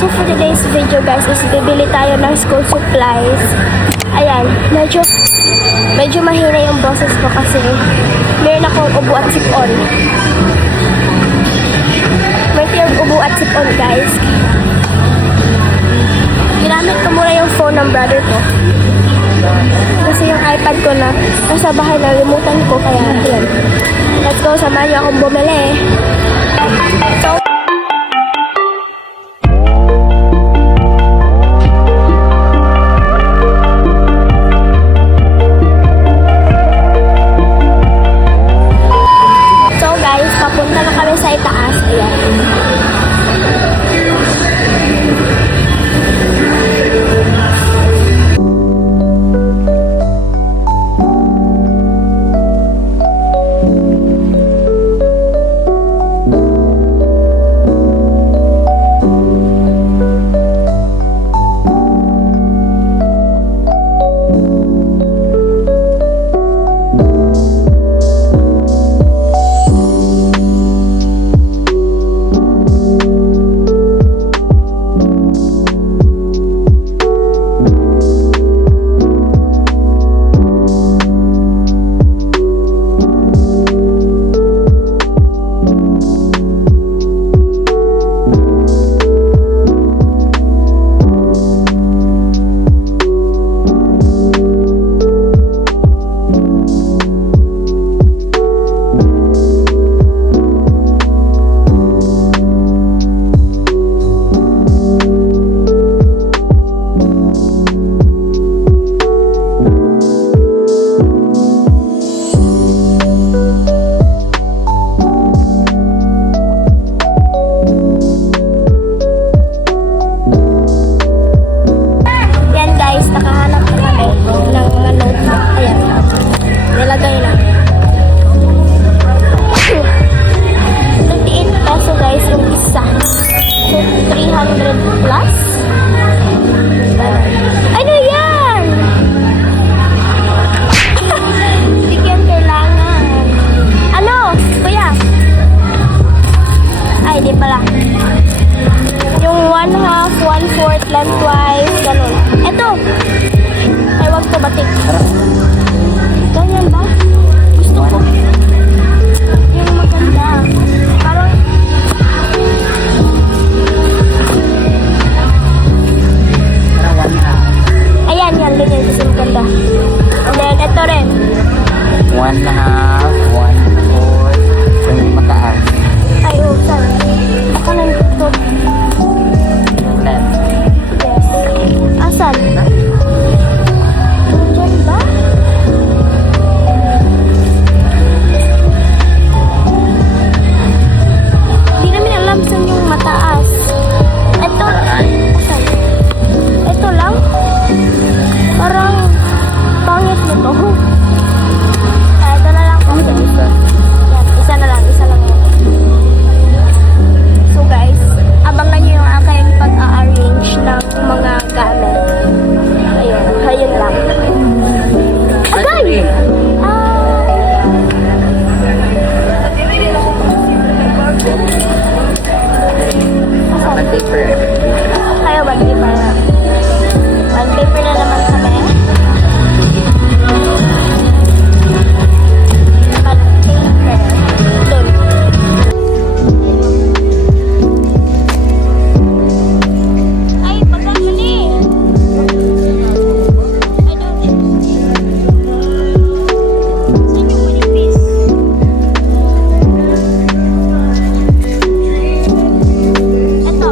So for today's video guys is bibili tayo ng school supplies. Ayan, medyo mahina yung boses ko kasi meron akong ubo at sipon. Meron yung ubo at sipon guys. Ginamit ko muna yung phone ng brother ko. Kasi yung iPad ko na nasa bahay na limutan ko kaya yan. Let's go, samahan niyo akong bumili. So, papunta na kami sa itaas. Ayan. Lengthwise, ganun. Eto! Ay, wag to batik. Ganyan ba? Gusto ko. Yung maganda. Parang... Ayan, yan. Ganyan kasi maganda. And then, eto rin. 1/2, 1/4. Yung mataas. Ay, oh, saan? Ako lang ito. Yung left. Asan? Diyan ba? Hindi namin alam saan yung mataas. Ito. Asan? Ito lang? Parang pangit nito. Ito na lang. Yan, isa na lang. Isa lang yun. So guys, abangan nyo yung aking pag-a-arrange ng mga gamit. Ayun lang. Agay! Bond paper. Kayo, bond paper na. Bond paper na naman kami. Bond paper. Doon. Ay, pagkakali! Ito.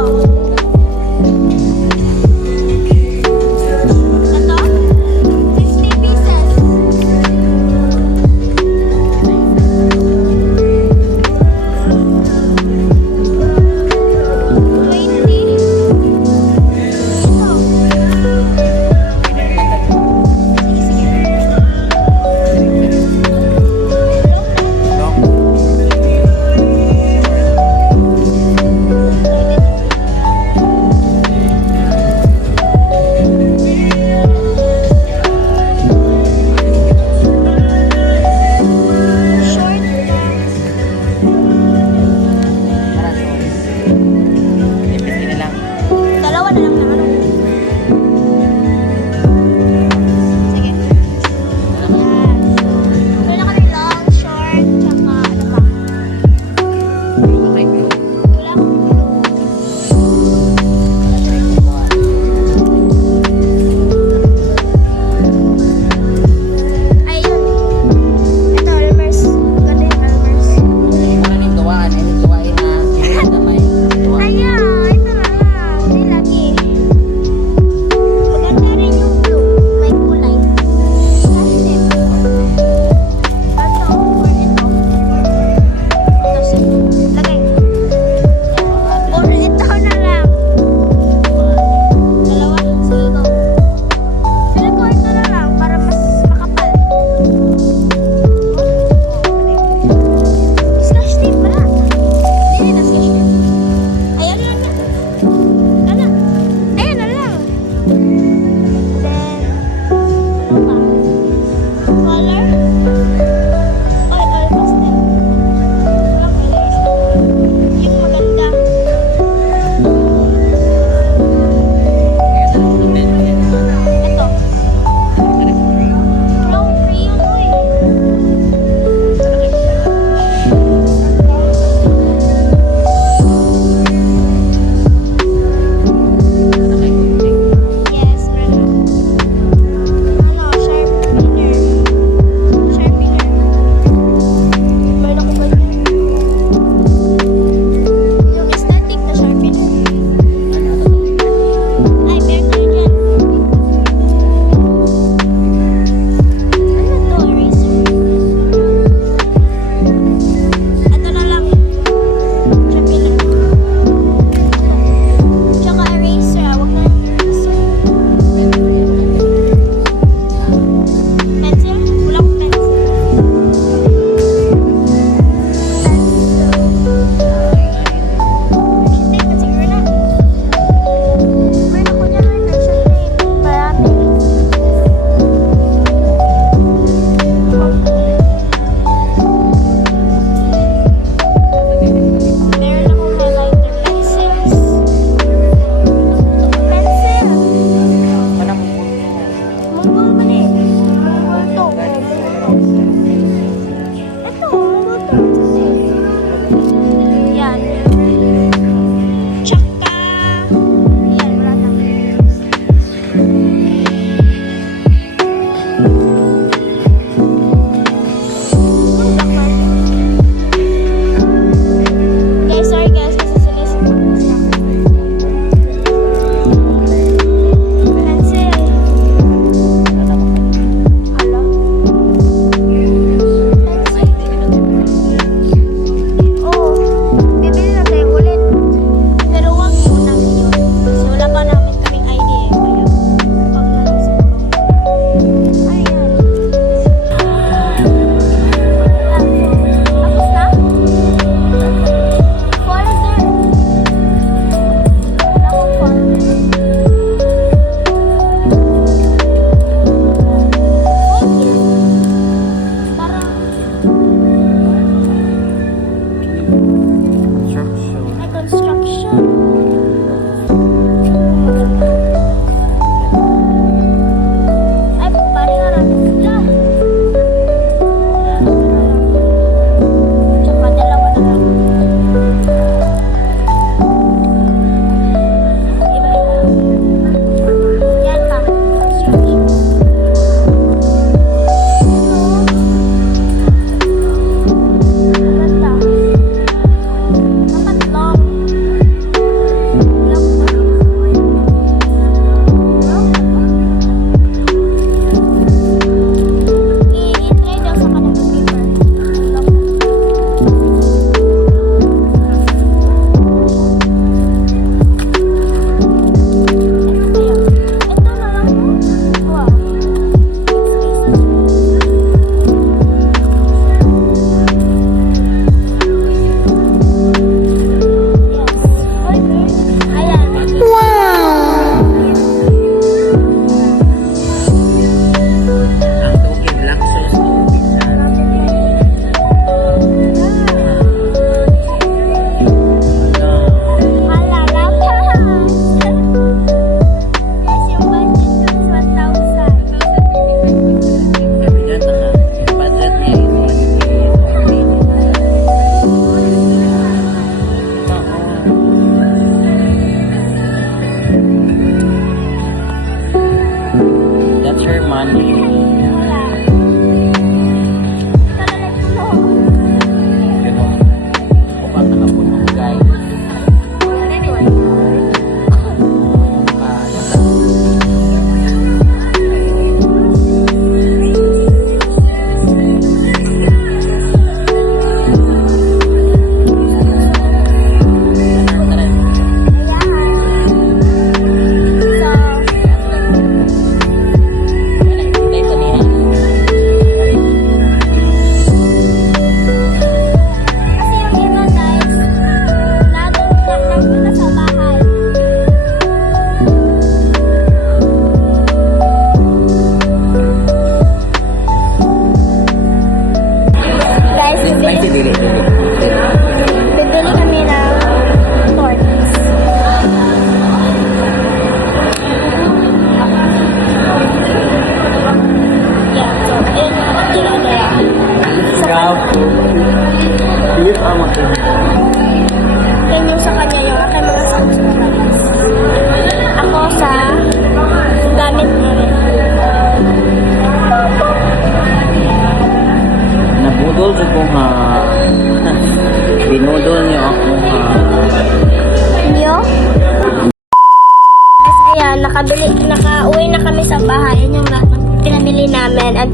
Nakauwi na kami sa bahay. Yan yung lahat ng pinamili namin. And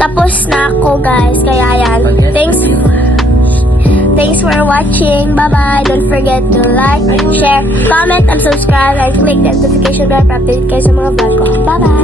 tapos na ako, guys. Kaya yan. Thanks for watching. Bye-bye. Don't forget to like, share, comment, and subscribe. And click the notification bell para update kayo sa mga vlog ko. Bye-bye.